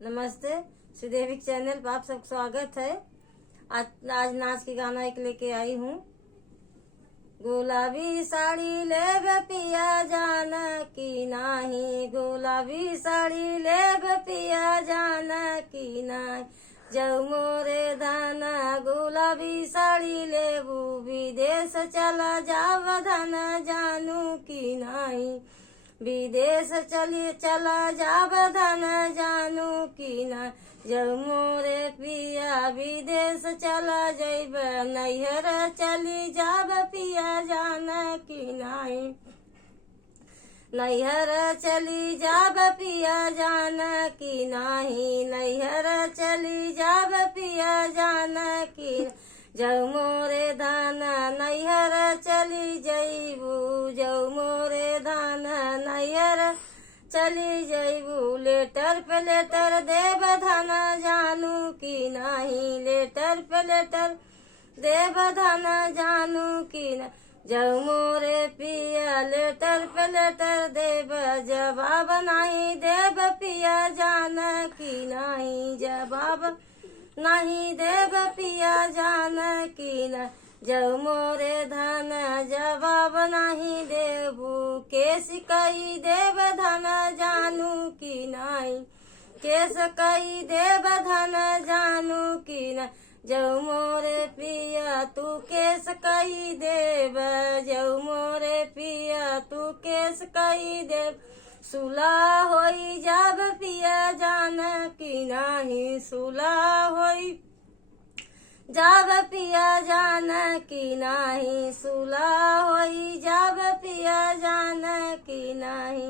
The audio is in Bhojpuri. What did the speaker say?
नमस्ते, श्रीदेवी चैनल पर आप सबका स्वागत है। आज नाच के गाना एक लेके आई हूँ। गुलाबी साड़ी ले पिया जाना की नाही, गुलाबी साड़ी ले पिया जाना की नाही, जऊ मोरे दाना गुलाबी साड़ी लेबू विदेश चला जाव धना जानू की नाही, विदेश चला जाब धन जानू की ना, जब मोरे पिया विदेश चला जैब नैहर चली जाब पिया जाना की नाही, नैहर चली जाब पिया जाना की नाही, नैहर चली जाब पिया जाना की, जऊ मोरे धाना नैहर चली जईबू, जऊ मोरे धाना नैहर चली जईबू, लेटर पे लेटर देव धाना जानू की नाही, लेटर पे लेटर देव धाना जानू की ना, जऊ मोरे पिया लेटर पे लेटर देव जवाब नहीं देव पिया जाना की नाही, जवाब नहीं देव पिया जान की न, जब मोरे धन जवाब नहीं देबू, केस कई देव धन जानू की नाही, केस कई देव धन जानू की न, जब मोरे पिया तू केस कई देव, जब मोरे पिया तू केस कई देव, सुला होई जाब पिया जान की नाही, सुला होई जाब पिया जान की नाही, सुला होई जाब पिया जान की नाही।